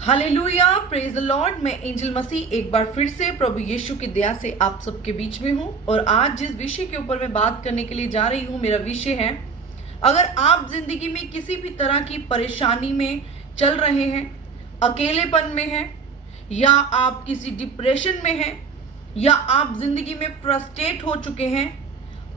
Hallelujah, praise the Lord. मैं angel मसीह एक बार फिर से प्रभु यीशु की दया से आप सबके बीच में हूँ और आज जिस विषय के ऊपर मैं बात करने के लिए जा रही हूँ, मेरा विषय है, अगर आप जिंदगी में किसी भी तरह की परेशानी में चल रहे हैं, अकेलेपन में हैं, या आप किसी डिप्रेशन में हैं, या आप जिंदगी में फ्रस्ट्रेट हो चुके हैं,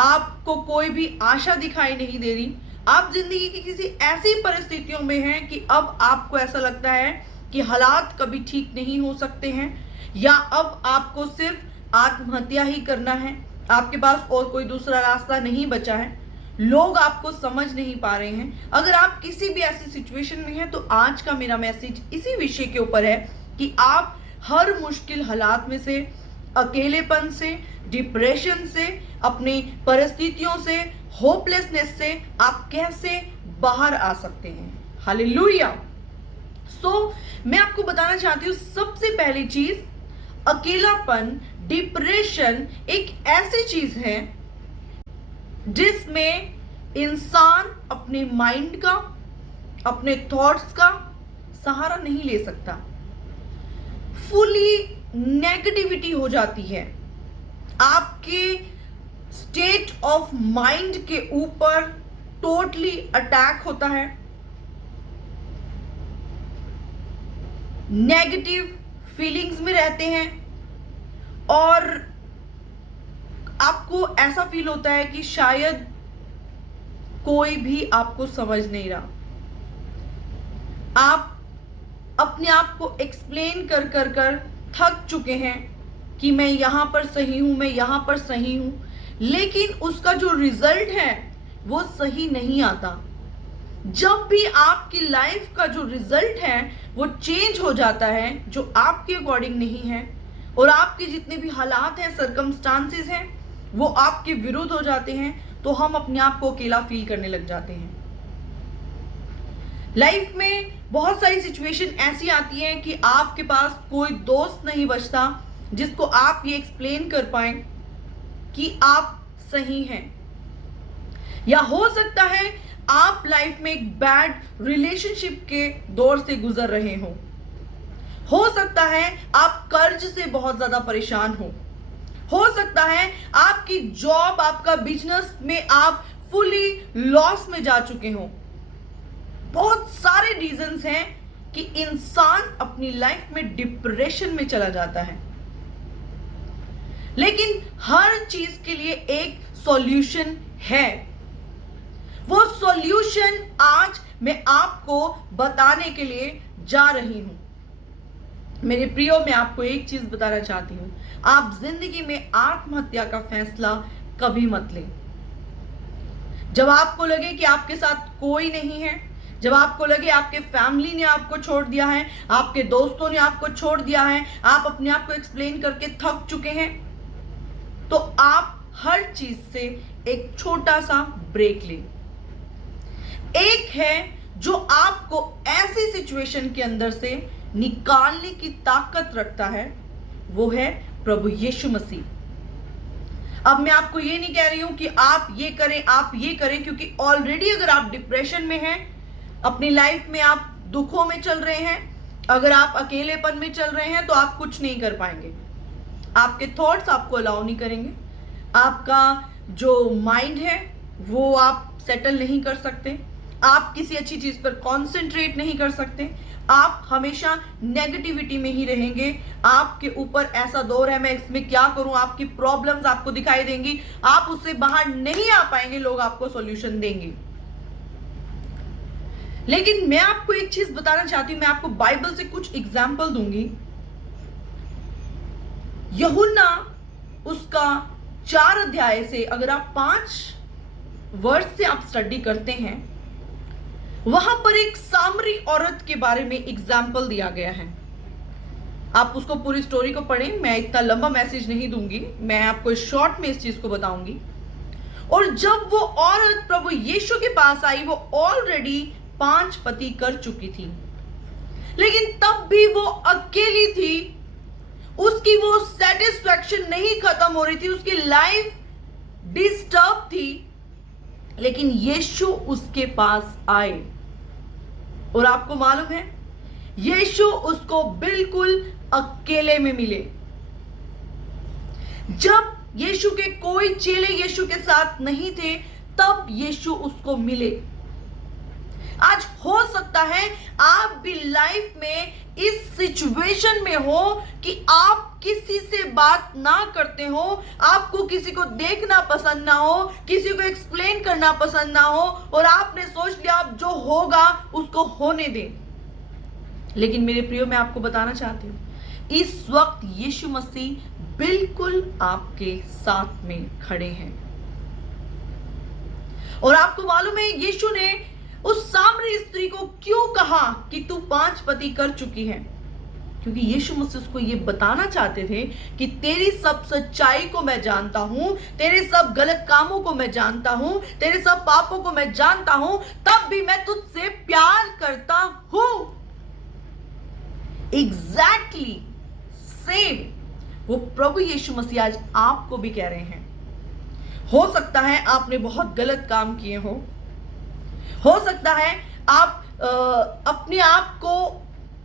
आपको कोई भी आशा दिखाई नहीं दे रही, आप जिंदगी की किसी ऐसी परिस्थितियों में हैं कि अब आपको ऐसा लगता है कि हालात कभी ठीक नहीं हो सकते हैं, या अब आपको सिर्फ आत्महत्या ही करना है, आपके पास और कोई दूसरा रास्ता नहीं बचा है, लोग आपको समझ नहीं पा रहे हैं। अगर आप किसी भी ऐसी सिचुएशन में हैं तो आज का मेरा मैसेज इसी विषय के ऊपर है कि आप हर मुश्किल हालात में से, अकेलेपन से, डिप्रेशन से, अपनी परिस्थितियों से, होपलेसनेस से आप कैसे बाहर आ सकते हैं। हालेलुया। मैं आपको बताना चाहती हूँ, सबसे पहली चीज, अकेलापन, डिप्रेशन एक ऐसी चीज है जिसमें इंसान अपने माइंड का, अपने थॉट्स का सहारा नहीं ले सकता। फुली नेगेटिविटी हो जाती है, आपके स्टेट ऑफ माइंड के ऊपर टोटली अटैक होता है, नेगेटिव फीलिंग्स में रहते हैं और आपको ऐसा फील होता है कि शायद कोई भी आपको समझ नहीं रहा। आप अपने आप को एक्सप्लेन कर कर कर थक चुके हैं कि मैं यहां पर सही हूं, मैं यहां पर सही हूं, लेकिन उसका जो रिजल्ट है वो सही नहीं आता। जब भी आपकी लाइफ का जो रिजल्ट है वो चेंज हो जाता है, जो आपके अकॉर्डिंग नहीं है, और आपके जितने भी हालात हैं, सर्कमस्टांसेस हैं, वो आपके विरुद्ध हो जाते हैं, तो हम अपने आप को अकेला फील करने लग जाते हैं। लाइफ में बहुत सारी सिचुएशन ऐसी आती हैं कि आपके पास कोई दोस्त नहीं बचता जिसको आप ये एक्सप्लेन कर पाए कि आप सही हैं। या हो सकता है आप लाइफ में एक बैड रिलेशनशिप के दौर से गुजर रहे हो सकता है आप कर्ज से बहुत ज्यादा परेशान हो सकता है आपकी जॉब, आपका बिजनेस में आप फुली लॉस में जा चुके हो। बहुत सारे रीजंस हैं कि इंसान अपनी लाइफ में डिप्रेशन में चला जाता है, लेकिन हर चीज के लिए एक सॉल्यूशन है। वो सॉल्यूशन आज मैं आपको बताने के लिए जा रही हूं। मेरे प्रियो, मैं आपको एक चीज बताना चाहती हूं, आप जिंदगी में आत्महत्या का फैसला कभी मत लें। जब आपको लगे कि आपके साथ कोई नहीं है, जब आपको लगे आपके फैमिली ने आपको छोड़ दिया है, आपके दोस्तों ने आपको छोड़ दिया है, आप अपने आप को एक्सप्लेन करके थक चुके हैं, तो आप हर चीज से एक छोटा सा ब्रेक लें। एक है जो आपको ऐसी सिचुएशन के अंदर से निकालने की ताकत रखता है, वो है प्रभु यीशु मसीह। अब मैं आपको ये नहीं कह रही हूं कि आप ये करें, आप ये करें, क्योंकि ऑलरेडी अगर आप डिप्रेशन में हैं, अपनी लाइफ में आप दुखों में चल रहे हैं, अगर आप अकेलेपन में चल रहे हैं, तो आप कुछ नहीं कर पाएंगे। आपके थॉट्स आपको अलाउ नहीं करेंगे, आपका जो माइंड है वो आप सेटल नहीं कर सकते, आप किसी अच्छी चीज पर कॉन्सेंट्रेट नहीं कर सकते, आप हमेशा नेगेटिविटी में ही रहेंगे। आपके ऊपर ऐसा दौर है, मैं इसमें क्या करूं, आपकी प्रॉब्लम्स आपको दिखाई देंगी, आप उससे बाहर नहीं आ पाएंगे, लोग आपको सॉल्यूशन देंगे। लेकिन मैं आपको एक चीज बताना चाहती हूं, मैं आपको बाइबल से कुछ एग्जाम्पल दूंगी। यूहन्ना उसका 4 अध्याय से अगर आप 5 वर्ष से आप स्टडी करते हैं, वहां पर एक सामरी औरत के बारे में एग्जाम्पल दिया गया है। आप उसको पूरी स्टोरी को पढ़ें, मैं इतना लंबा मैसेज नहीं दूंगी, मैं आपको शॉर्ट में इस चीज को बताऊंगी। और जब वो औरत प्रभु यीशु के पास आई, वो ऑलरेडी 5 पति कर चुकी थी, लेकिन तब भी वो अकेली थी, उसकी वो सेटिस्फैक्शन नहीं खत्म हो रही थी, उसकी लाइफ डिस्टर्ब थी, लेकिन यीशु उसके पास आए। और आपको मालूम है, यीशु उसको बिल्कुल अकेले में मिले। जब यीशु के कोई चेले यीशु के साथ नहीं थे, तब यीशु उसको मिले। आज हो सकता है आप भी लाइफ में इस सिचुएशन में हो कि आप किसी से बात ना करते हो, आपको किसी को देखना पसंद ना हो, किसी को एक्सप्लेन करना पसंद ना हो, और आपने सोच लिया अब जो होगा उसको होने दें। लेकिन मेरे प्रियो, मैं आपको बताना चाहती हूँ, इस वक्त यीशु मसीह बिल्कुल आपके साथ में खड़े हैं। और आपको मालूम है यीशु ने उस सामरी स्त्री को क्यों कहा कि तू 5 पति कर चुकी है? क्योंकि यीशु मसीह उसको ये बताना चाहते थे कि तेरी सब सच्चाई को मैं जानता हूं, तेरे सब गलत कामों को मैं जानता हूं, तेरे सब पापों को मैं जानता हूं, तब भी मैं तुझसे प्यार करता हूं। एग्जैक्टली सेम वो प्रभु यीशु मसीह आज आपको भी कह रहे हैं। हो सकता है आपने बहुत गलत काम किए हो सकता है आप अपने आप को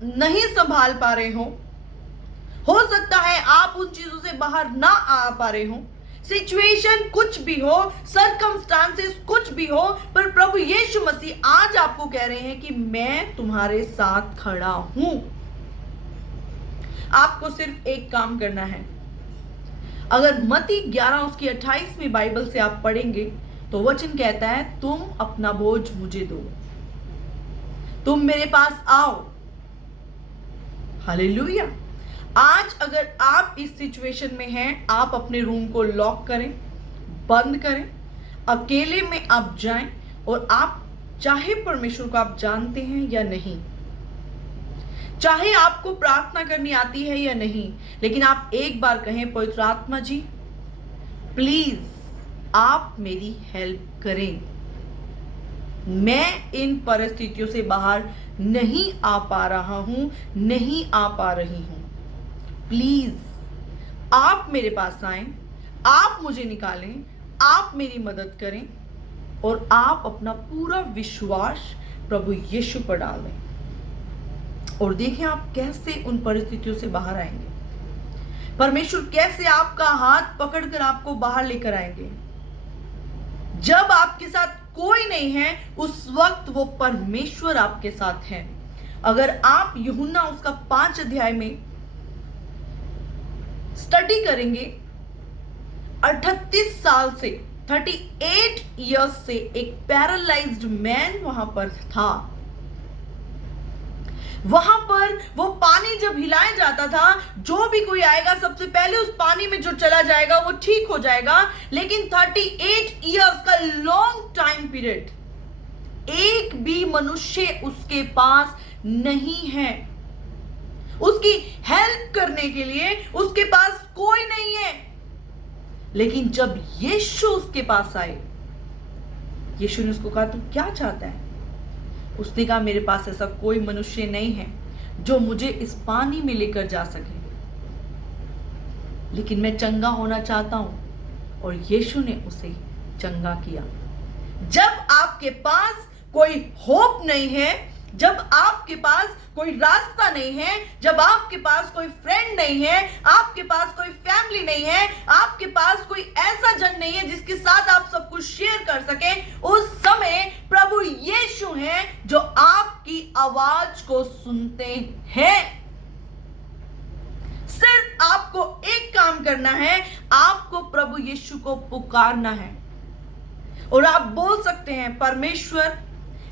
नहीं संभाल पा रहे हो सकता है आप उन चीजों से बाहर ना आ पा रहे हो, सिचुएशन कुछ भी हो, सर्कमस्टांसेस कुछ भी हो, पर प्रभु यीशु मसीह आज आपको कह रहे हैं कि मैं तुम्हारे साथ खड़ा हूं। आपको सिर्फ एक काम करना है। अगर मत्ती 11:28 बाइबल से आप पढ़ेंगे तो वचन कहता है, तुम अपना बोझ मुझे दो, तुम मेरे पास आओ। हालेलुया। आज अगर आप इस सिचुएशन में हैं, आप अपने रूम को लॉक करें, बंद करें, अकेले में आप जाएं, और आप चाहे परमेश्वर को आप जानते हैं या नहीं, चाहे आपको प्रार्थना करनी आती है या नहीं, लेकिन आप एक बार कहें, पवित्र आत्मा जी प्लीज आप मेरी हेल्प करें, मैं इन परिस्थितियों से बाहर नहीं आ पा रहा हूं, नहीं आ पा रही हूं, प्लीज आप मेरे पास आएं, आप मुझे निकालें, आप मेरी मदद करें, और आप अपना पूरा विश्वास प्रभु यीशु पर डाल दें, और देखें आप कैसे उन परिस्थितियों से बाहर आएंगे। परमेश्वर कैसे आपका हाथ पकड़कर आपको बाहर लेकर आएंगे। जब आपके साथ कोई नहीं है, उस वक्त वो परमेश्वर आपके साथ है। अगर आप यूहन्ना उसका 5 अध्याय में स्टडी करेंगे, 38 साल से 38 इयर्स से एक पैरालाइज्ड मैन वहां पर था। वहां पर वो पानी जब हिलाया जाता था, जो भी कोई आएगा सबसे पहले उस पानी में जो चला जाएगा वो ठीक हो जाएगा। लेकिन 38 इयर्स का लॉन्ग टाइम पीरियड, एक भी मनुष्य उसके पास नहीं है, उसकी हेल्प करने के लिए उसके पास कोई नहीं है। लेकिन जब यीशु उसके पास आए, यीशु ने उसको कहा, तू क्या चाहता है? उसने कहा, मेरे पास ऐसा कोई मनुष्य नहीं है जो मुझे इस पानी में लेकर जा सके, लेकिन मैं चंगा होना चाहता हूं। और यीशु ने उसे चंगा किया। जब आपके पास कोई होप नहीं है, जब आपके पास कोई रास्ता नहीं है, जब आपके पास कोई फ्रेंड नहीं है, आपके पास कोई फैमिली नहीं है, आपके पास कोई ऐसा जन नहीं है जिसके साथ आप सब कुछ शेयर कर सके, उस समय प्रभु यीशु हैं जो आपकी आवाज को सुनते हैं। सिर्फ आपको एक काम करना है, आपको प्रभु यीशु को पुकारना है, और आप बोल सकते हैं, परमेश्वर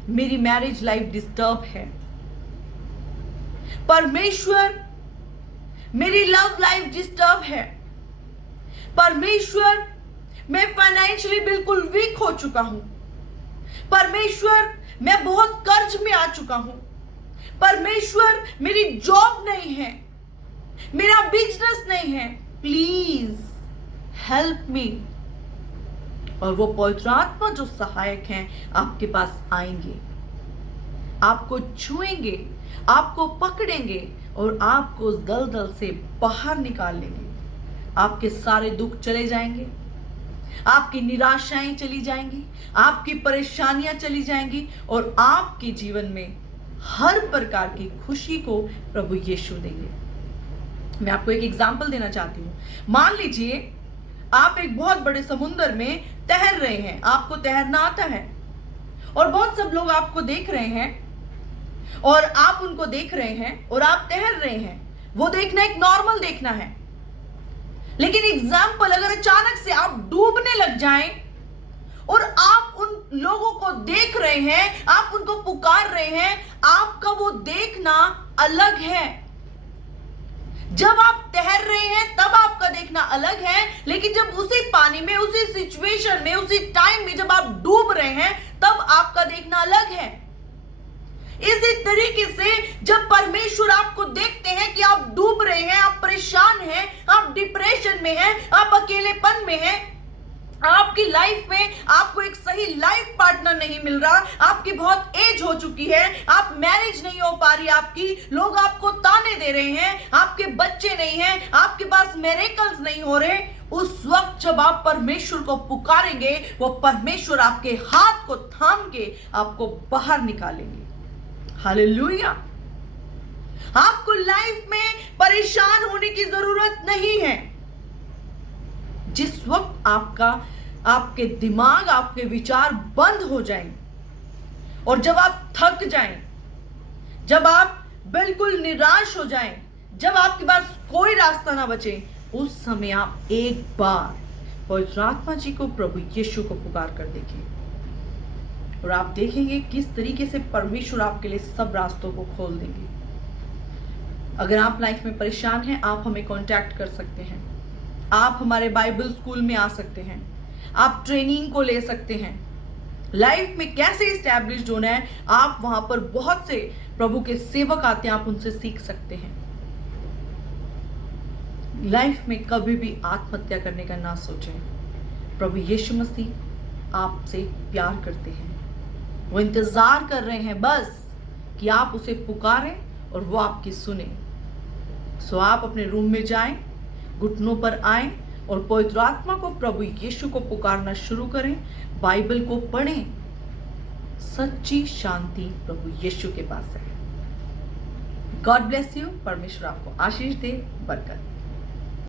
मेरी मैरिज लाइफ डिस्टर्ब है, परमेश्वर मेरी लव लाइफ डिस्टर्ब है, परमेश्वर मैं फाइनेंशियली बिल्कुल वीक हो चुका हूं, परमेश्वर मैं बहुत कर्ज में आ चुका हूं, परमेश्वर मेरी जॉब नहीं है, मेरा बिजनेस नहीं है, प्लीज हेल्प मी। और वो पवित्र आत्मा जो सहायक हैं आपके पास आएंगे, आपको छुएंगे, आपको पकड़ेंगे, और आपको उस दलदल से बाहर निकाल लेंगे। आपके सारे दुख चले जाएंगे, आपकी निराशाएं चली जाएंगी, आपकी परेशानियां चली जाएंगी, और आपके जीवन में हर प्रकार की खुशी को प्रभु यीशु देंगे। मैं आपको एक एग्जाम्पल देना चाहती हूँ। मान लीजिए आप एक बहुत बड़े समुद्र में तैर रहे हैं, आपको तैरना आता है और बहुत सब लोग आपको देख रहे हैं और आप उनको देख रहे हैं और आप तैर रहे हैं। वो देखना एक नॉर्मल देखना है। लेकिन एग्जाम्पल, अगर अचानक से आप डूबने लग जाएं और आप उन लोगों को देख रहे हैं, आप उनको पुकार रहे हैं, आपका वो देखना अलग है। जब आप तैर रहे हैं तब आपका देखना अलग है, लेकिन जब उसी पानी में, उसी सिचुएशन में, उसी टाइम में जब आप डूब रहे हैं तब आपका देखना अलग है। इसी तरीके से जब परमेश्वर आपको देखते हैं कि आप डूब रहे हैं, आप परेशान हैं, आप डिप्रेशन में हैं, आप अकेलेपन में हैं, आपकी लाइफ में आपको एक सही लाइफ पार्टनर नहीं मिल रहा, आपकी बहुत एज हो चुकी है, आप मैरिज नहीं हो पा रही, आपकी लोग आपको ताने दे रहे हैं, आपके बच्चे नहीं हैं, आपके पास मिरेकल्स नहीं हो रहे, उस वक्त जब आप परमेश्वर को पुकारेंगे, वो परमेश्वर आपके हाथ को थाम के आपको बाहर निकालेंगे। हालेलुया। आपको लाइफ में परेशान होने की जरूरत नहीं है। जिस वक्त आपके दिमाग, आपके विचार बंद हो जाएं और जब आप थक जाएं, जब आप बिल्कुल निराश हो जाएं, जब आपके पास कोई रास्ता ना बचे, उस समय आप एक बार पवित्र आत्मा जी को, प्रभु यीशु को पुकार कर देखिए और आप देखेंगे किस तरीके से परमेश्वर आपके लिए सब रास्तों को खोल देंगे। अगर आप लाइफ में परेशान हैं, आप हमें कांटेक्ट कर सकते हैं। आप हमारे बाइबल स्कूल में आ सकते हैं, आप ट्रेनिंग को ले सकते हैं। लाइफ में कैसे इस्टेब्लिश होना है, आप वहां पर बहुत से प्रभु के सेवक आते हैं, आप उनसे सीख सकते हैं। लाइफ में कभी भी आत्महत्या करने का ना सोचें। प्रभु यीशु मसीह आपसे प्यार करते हैं, वो इंतजार कर रहे हैं बस कि आप उसे पुकारें और वो आपकी सुने। सो आप अपने रूम में जाएं, घुटनों पर आएं और पवित्र आत्मा को, प्रभु यीशु को पुकारना शुरू करें, बाइबल को पढ़ें। सच्ची शांति प्रभु यीशु के पास है। God bless you. परमेश्वर आपको आशीष दे, बरकत।